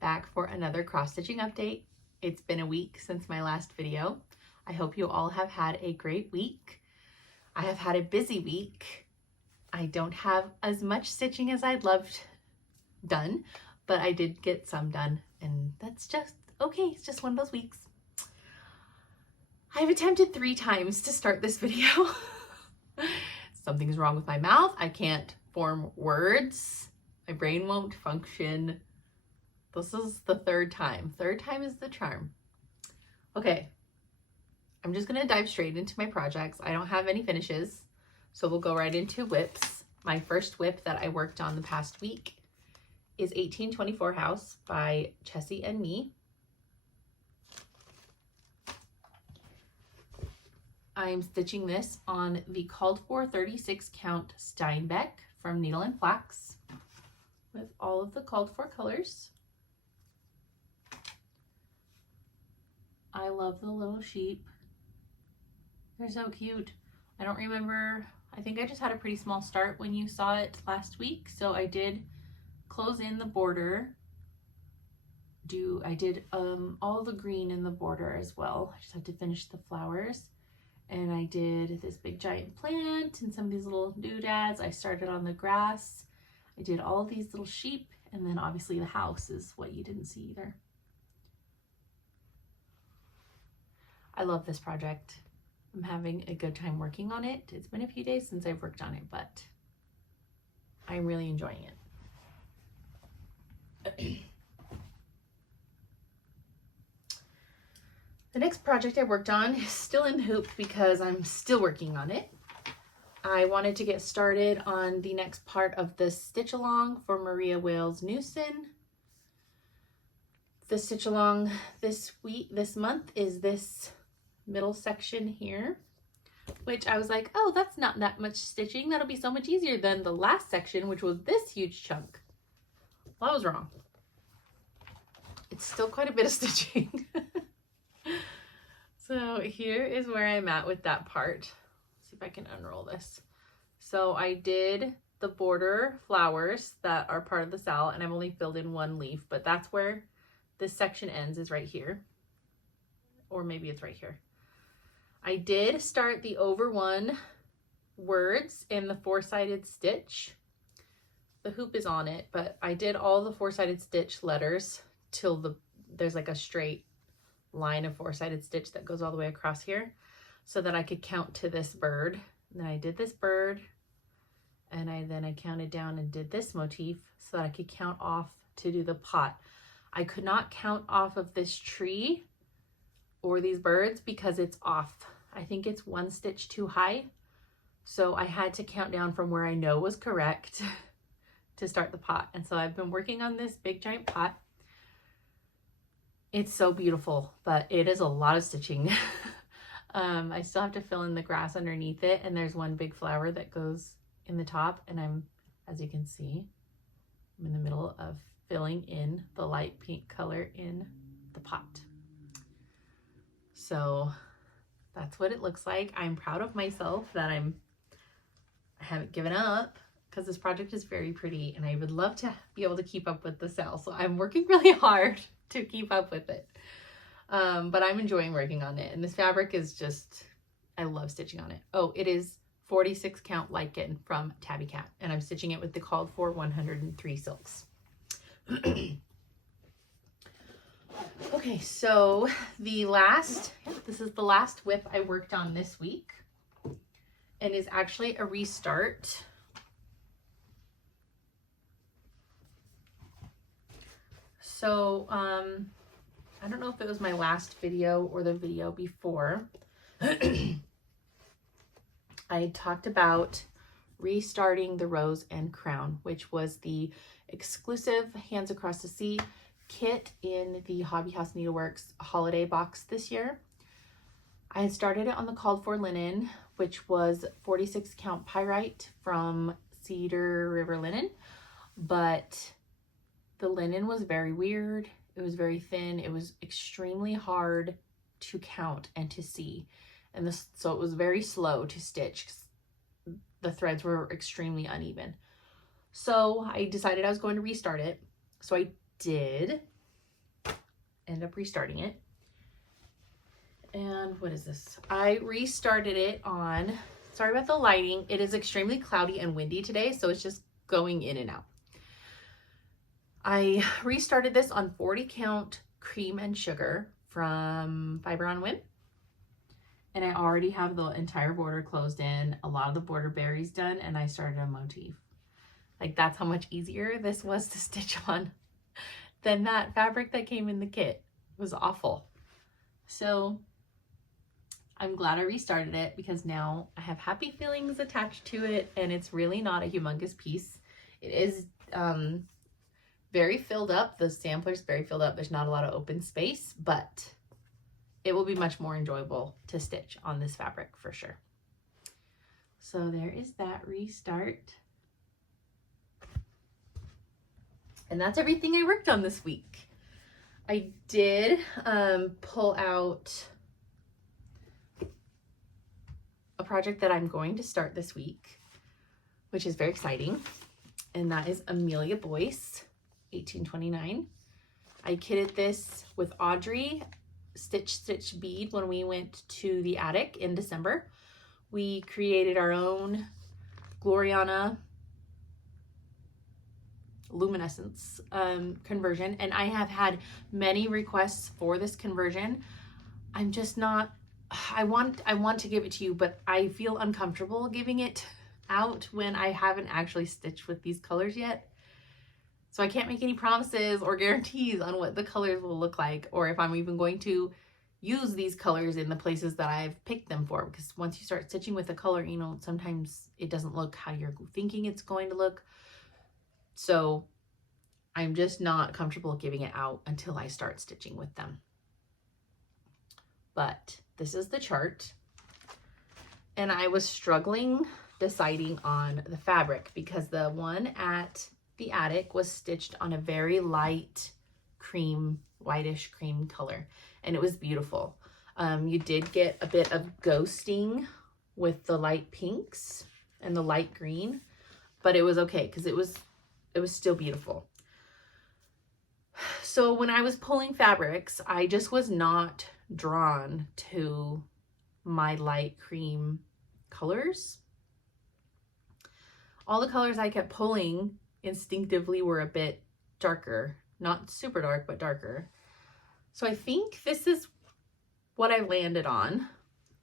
Back for another cross stitching update. It's been a week since my last video. I hope you all have had a great week. I have had a busy week. I don't have as much stitching as I'd loved done, but I did get some done, and that's just okay. It's just one of those weeks. I've attempted 3 times to start this video. Something's wrong with my mouth. I can't form words. My brain won't function. This is the 3rd time. 3rd time is the charm. Okay, I'm just gonna dive straight into my projects. I don't have any finishes, so we'll go right into WIPs. My first WIP that I worked on the past week is 1824 House by Chessie and me. I'm stitching this on the called for 36 count Steinbeck from Needle and Flax with all of the called for colors. I love the little sheep. They're so cute. I don't remember, I think I just had a pretty small start when you saw it last week. So I did close in the border. I did all the green in the border as well. I just had to finish the flowers. And I did this big giant plant and some of these little doodads. I started on the grass. I did all of these little sheep, and then obviously the house is what you didn't see either. I love this project. I'm having a good time working on it. It's been a few days since I've worked on it, but I'm really enjoying it. The next project I worked on is still in hoop because I'm still working on it. I wanted to get started on the next part of the stitch along for Maria Wales Newson. The stitch along this month is this middle section here, which I was like, oh, that's not that much stitching. That'll be so much easier than the last section, which was this huge chunk. Well, I was wrong. It's still quite a bit of stitching. So here is where I'm at with that part. Let's see if I can unroll this. So I did the border flowers that are part of the SAL, and I've only filled in 1 leaf, but that's where this section ends, is right here. Or maybe it's right here. I did start the over 1 words in the 4-sided stitch. The hoop is on it, but I did all the 4-sided stitch letters till there's like a straight line of 4-sided stitch that goes all the way across here so that I could count to this bird. And then I did this bird, and then I counted down and did this motif so that I could count off to do the pot. I could not count off of this tree or these birds because it's off. I think it's 1 stitch too high. So I had to count down from where I know was correct to start the pot. And so I've been working on this big giant pot. It's so beautiful, but it is a lot of stitching. I still have to fill in the grass underneath it, and there's 1 big flower that goes in the top, and as you can see, I'm in the middle of filling in the light pink color in the pot. So that's what it looks like. I'm proud of myself that I haven't given up, because this project is very pretty and I would love to be able to keep up with the SAL. So I'm working really hard to keep up with it. But I'm enjoying working on it. And this fabric is just, I love stitching on it. Oh, it is 46 count lichen from Tabby Cat, and I'm stitching it with the called for 103 silks. Okay, so this is the last WIP I worked on this week, and is actually a restart. So I don't know if it was my last video or the video before. I talked about restarting the Rose and Crown, which was the exclusive Hands Across the Sea kit in the Hobby House Needleworks holiday box this year. I had started it on the called for linen, which was 46 count pyrite from Cedar River Linen, but the linen was very weird. It was very thin. It was extremely hard to count and to see. And so it was very slow to stitch because the threads were extremely uneven. So I decided I was going to restart it. So I did end up restarting it. And what is this? I restarted it on, sorry about the lighting. It is extremely cloudy and windy today, so it's just going in and out. I restarted this on 40 count cream and sugar from Fiber on WIP. And I already have the entire border closed in, a lot of the border berries done, and I started a motif. Like, that's how much easier this was to stitch on than that fabric that came in the kit. It was awful. So I'm glad I restarted it because now I have happy feelings attached to it, and it's really not a humongous piece. It is very filled up. The sampler's very filled up. There's not a lot of open space, but it will be much more enjoyable to stitch on this fabric for sure. So there is that restart. And that's everything I worked on this week. I did pull out a project that I'm going to start this week, which is very exciting. And that is Amelia Boyce, 1829. I kitted this with Audrey, Stitch Bead, when we went to the attic in December. We created our own Gloriana luminescence conversion, and I have had many requests for this conversion. I'm just not, I want to give it to you, but I feel uncomfortable giving it out when I haven't actually stitched with these colors yet. So I can't make any promises or guarantees on what the colors will look like, or if I'm even going to use these colors in the places that I've picked them for, because once you start stitching with a color, you know, sometimes it doesn't look how you're thinking it's going to look. So I'm just not comfortable giving it out until I start stitching with them. But this is the chart. And I was struggling deciding on the fabric because the one at the attic was stitched on a very light cream, whitish cream color, and it was beautiful. You did get a bit of ghosting with the light pinks and the light green, but it was okay because it was still beautiful. So when I was pulling fabrics, I just was not drawn to my light cream colors. All the colors I kept pulling instinctively were a bit darker, not super dark, but darker. So I think this is what I landed on,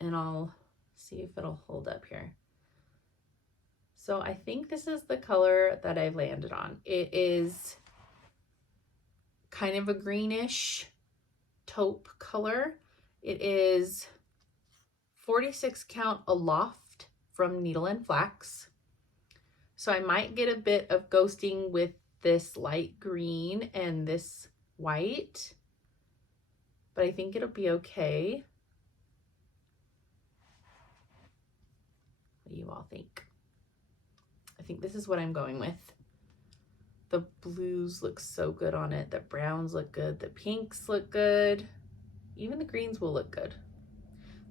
and I'll see if it'll hold up here. So I think this is the color that I've landed on. It is kind of a greenish taupe color. It is 46 count aloft from Needle and Flax. So I might get a bit of ghosting with this light green and this white, but I think it'll be okay. What do you all think? I think this is what I'm going with. The blues look so good on it. The browns look good. The pinks look good. Even the greens will look good.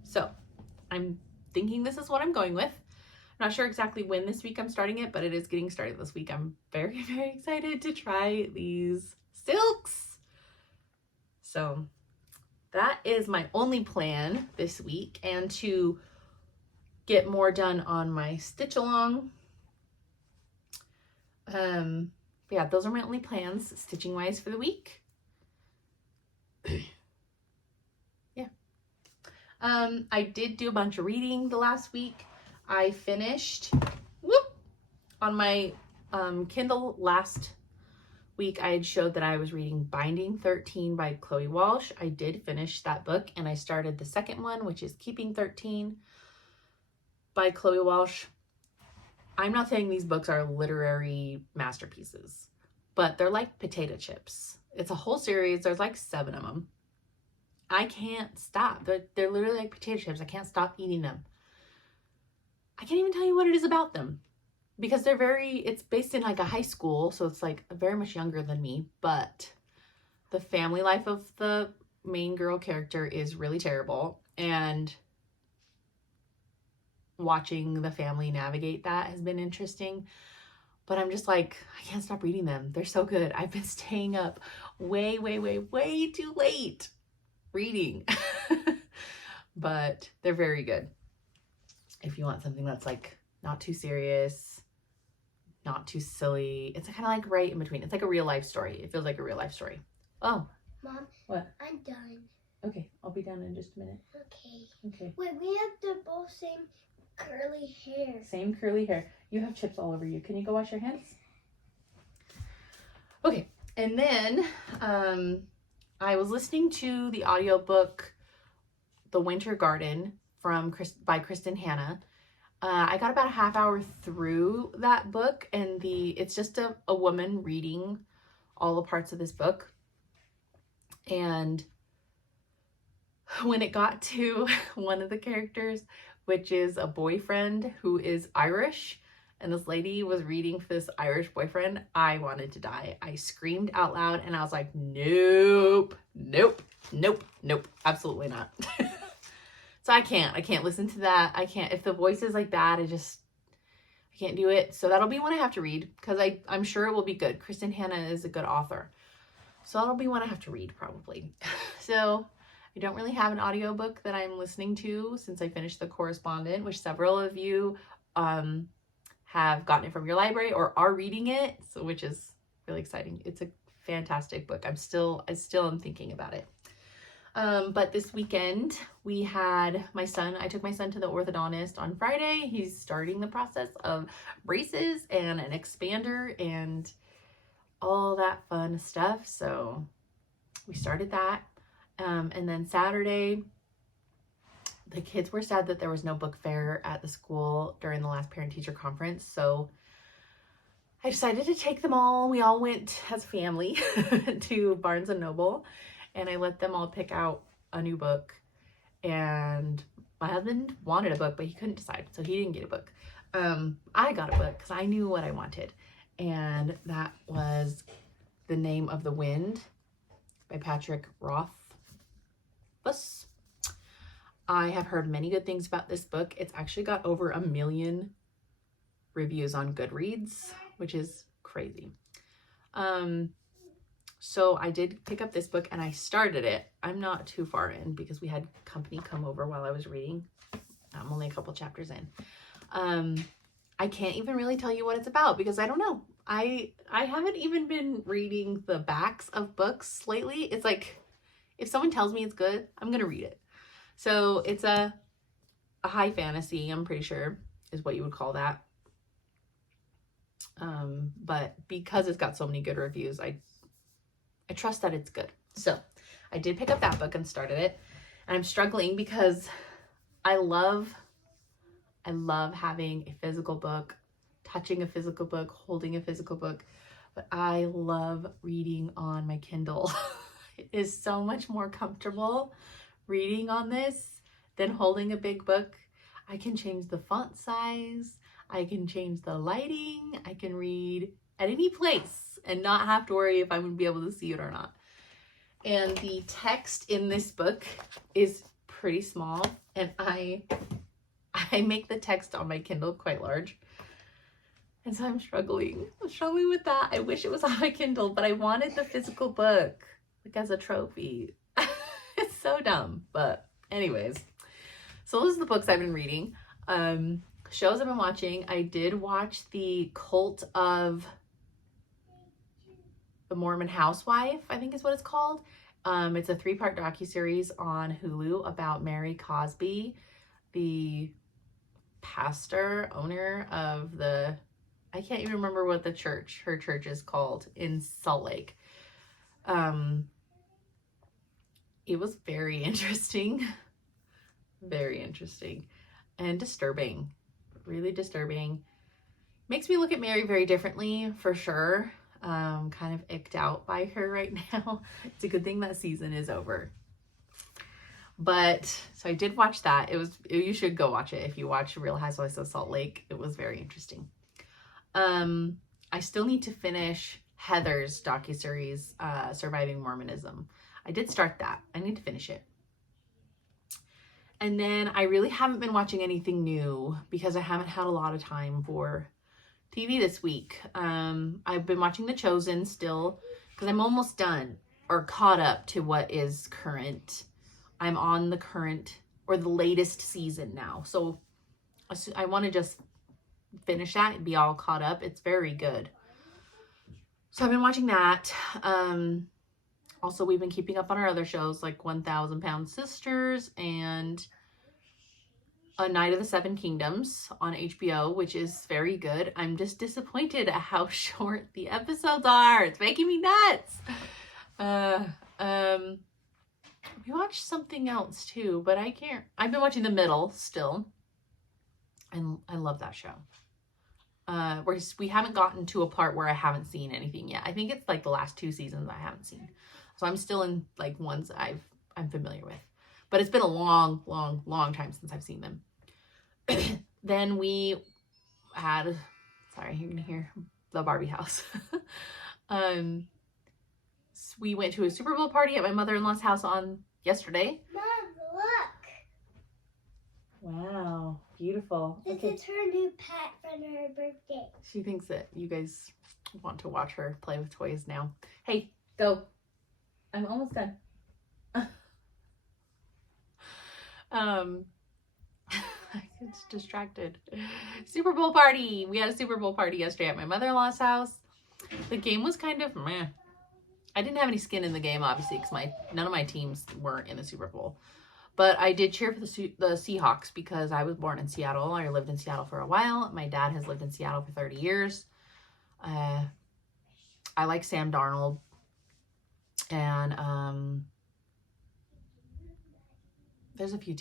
So I'm thinking this is what I'm going with. I'm not sure exactly when this week I'm starting it, but it is getting started this week. I'm very, very excited to try these silks. So that is my only plan this week, and to get more done on my stitch along. Yeah, those are my only plans stitching wise for the week. Yeah. I did do a bunch of reading the last week. I finished on my Kindle last week. I had showed that I was reading Binding 13 by Chloe Walsh. I did finish that book, and I started the second one, which is Keeping 13 by Chloe Walsh. I'm not saying these books are literary masterpieces, but they're like potato chips. It's a whole series. There's like 7 of them. I can't stop. They're literally like potato chips. I can't stop eating them. I can't even tell you what it is about them because it's based in like a high school. So it's like very much younger than me, but the family life of the main girl character is really terrible. And watching the family navigate that has been interesting. But I'm just like, I can't stop reading them. They're so good. I've been staying up way too late reading. But they're very good. If you want something that's like not too serious, not too silly. It's kind of like right in between. It's like a real life story. It feels like a real life story. Oh. Mom. What? I'm done. Okay, I'll be done in just a minute. Okay. Wait, we have the both same curly hair. Same curly hair. You have chips all over you. Can you go wash your hands? Okay, and then I was listening to the audiobook The Winter Garden by Kristen Hanna. I got about a half hour through that book, and it's just a woman reading all the parts of this book. And when it got to one of the characters, which is a boyfriend who is Irish, and this lady was reading for this Irish boyfriend, I wanted to die. I screamed out loud and I was like, nope, absolutely not. So I can't listen to that. I can't, if the voice is like that, I can't do it. So that'll be one I have to read because I'm sure it will be good. Kristen Hanna is a good author. So that'll be one I have to read probably. So I don't really have an audiobook that I'm listening to since I finished The Correspondent, which several of you have gotten it from your library or are reading it, so which is really exciting. It's a fantastic book. I still am thinking about it. But this weekend we had I took my son to the orthodontist on Friday. He's starting the process of braces and an expander and all that fun stuff. So we started that. And then Saturday, the kids were sad that there was no book fair at the school during the last parent-teacher conference. So I decided to take them all. We all went as a family to Barnes & Noble, and I let them all pick out a new book. And my husband wanted a book, but he couldn't decide, so he didn't get a book. I got a book because I knew what I wanted, and that was The Name of the Wind by Patrick Rothfuss. I have heard many good things about this book. It's actually got over 1 million reviews on Goodreads, which is crazy. So I did pick up this book and I started it. I'm not too far in because we had company come over while I was reading. I'm only a couple chapters in. I can't even really tell you what it's about because I don't know. I haven't even been reading the backs of books lately. It's like, if someone tells me it's good, I'm going to read it. So it's a high fantasy, I'm pretty sure is what you would call that. But because it's got so many good reviews, I trust that it's good. So I did pick up that book and started it. And I'm struggling because I love having a physical book, touching a physical book, holding a physical book, but I love reading on my Kindle. It is so much more comfortable reading on this than holding a big book. I can change the font size, I can change the lighting, I can read at any place and not have to worry if I'm going to be able to see it or not. And the text in this book is pretty small, and I make the text on my Kindle quite large. And so I'm struggling with that. I wish it was on my Kindle, but I wanted the physical book, like as a trophy. It's so dumb, but anyways. So those are the books I've been reading. Shows I've been watching. I did watch the Cult of the Mormon Housewife, I think is what it's called. It's a 3-part docuseries on Hulu about Mary Cosby, the pastor, owner of I can't even remember what her church is called in Salt Lake. It was very interesting and disturbing, really disturbing. Makes me look at Mary very differently, for sure. Kind of icked out by her right now. It's a good thing that season is over. But, so I did watch that. You should go watch it if you watch Real Housewives of Salt Lake. It was very interesting. I still need to finish Heather's docuseries, Surviving Mormonism. I did start that. I need to finish it. And then I really haven't been watching anything new because I haven't had a lot of time for TV this week. I've been watching The Chosen still because I'm almost done or caught up to what is current. I'm on the current or the latest season now. So I want to just finish that and be all caught up. It's very good. So I've been watching that. Also, we've been keeping up on our other shows like 1,000 Pound Sisters and A Night of the Seven Kingdoms on HBO, which is very good. I'm just disappointed at how short the episodes are. It's making me nuts. We watched something else too, but I can't. I've been watching The Middle still, and I love that show. We haven't gotten to a part where I haven't seen anything yet. I think it's like the last 2 seasons I haven't seen. So I'm still in like ones I'm familiar with. But it's been a long, long, long time since I've seen them. Then we had, sorry, you're gonna hear the Barbie house. We went to a Super Bowl party at my mother-in-law's house on yesterday. Mom, look. Wow, beautiful. This is her new pet from her birthday. She thinks that you guys want to watch her play with toys now. Hey, go. I'm almost done. I get distracted. Super Bowl party. We had a Super Bowl party yesterday at my mother-in-law's house. The game was kind of meh. I didn't have any skin in the game, obviously, because none of my teams weren't in the Super Bowl. But I did cheer for the Seahawks because I was born in Seattle. I lived in Seattle for a while. My dad has lived in Seattle for 30 years. I like Sam Darnold. And there's a few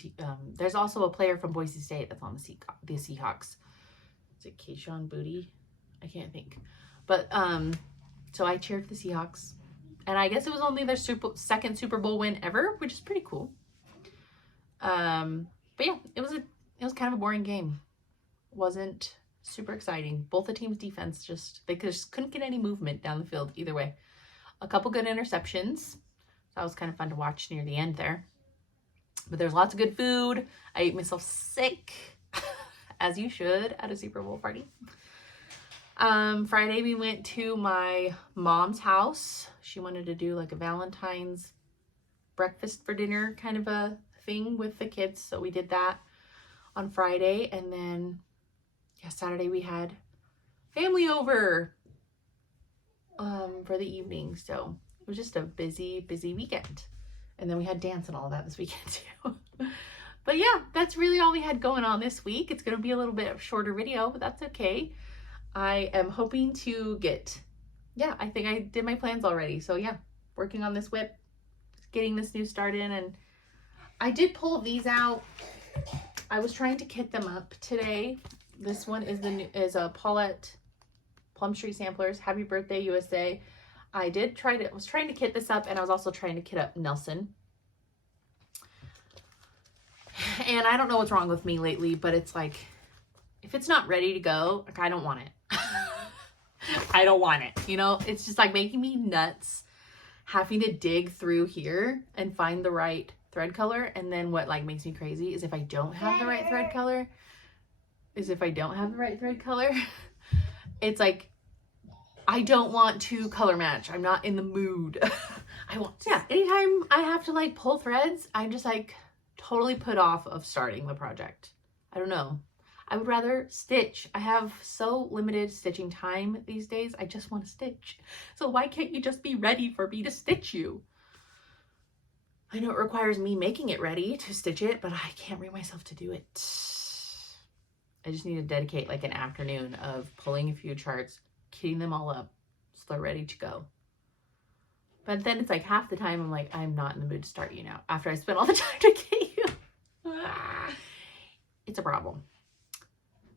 there's also a player from Boise State that's on the Seahawks. Is it Keyshawn Booty? I can't think. But so I cheered for the Seahawks. And I guess it was only their second Super Bowl win ever, which is pretty cool. But yeah, it was kind of a boring game. Wasn't super exciting. Both the teams' defense they just couldn't get any movement down the field either way. A couple good interceptions. That was kind of fun to watch near the end there. But there's lots of good food. I ate myself sick, as you should at a Super Bowl party. Friday we went to my mom's house. She wanted to do like a Valentine's breakfast for dinner kind of a thing with the kids. So we did that on Friday. And then Saturday we had family over for the evening. So it was just a busy weekend. And then we had dance and all of that this weekend too. But yeah, that's really all we had going on this week. It's going to be a little bit of shorter video, but that's okay. I am hoping to I think I did my plans already. So yeah, working on this WIP, getting this new start in, and I did pull these out. I was trying to kit them up today. This one is a Paulette Plum Street Samplers Happy Birthday USA. I was trying to kit this up, and I was also trying to kit up Nelson. And I don't know what's wrong with me lately, but it's like, if it's not ready to go, like I don't want it. I don't want it. You know, it's just like making me nuts having to dig through here and find the right thread color. And then what like makes me crazy is if I don't have the right thread color, it's like, I don't want to color match. I'm not in the mood. Anytime I have to like pull threads, I'm just like totally put off of starting the project. I don't know. I would rather stitch. I have so limited stitching time these days. I just want to stitch. So why can't you just be ready for me to stitch you? I know it requires me making it ready to stitch it, but I can't bring myself to do it. I just need to dedicate like an afternoon of pulling a few charts, kitting them all up so they're ready to go. But then it's like half the time I'm like, I'm not in the mood to start you now after I spent all the time to get you. It's a problem.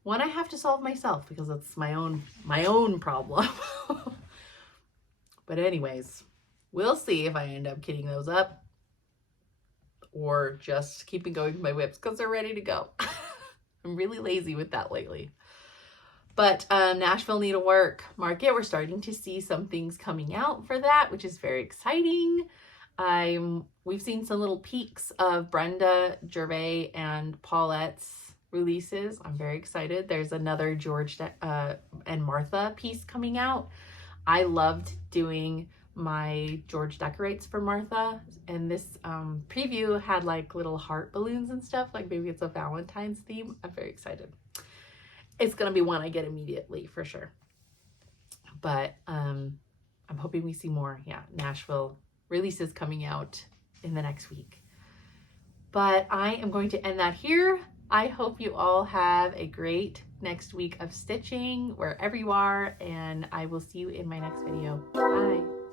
one I have to solve myself because it's my own problem. But anyways, we'll see if I end up kitting those up or just keeping going with my WIPs because they're ready to go. I'm really lazy with that lately. But Nashville Needlework Market, we're starting to see some things coming out for that, which is very exciting. We've seen some little peeks of Brenda Gervais and Paulette's releases. I'm very excited. There's another George and Martha piece coming out. I loved doing my George Decorates for Martha, and this preview had like little heart balloons and stuff, like maybe it's a Valentine's theme. I'm very excited. It's gonna be one I get immediately for sure. But I'm hoping we see more, Nashville releases coming out in the next week. But I am going to end that here. I hope you all have a great next week of stitching wherever you are, and I will see you in my next video. Bye.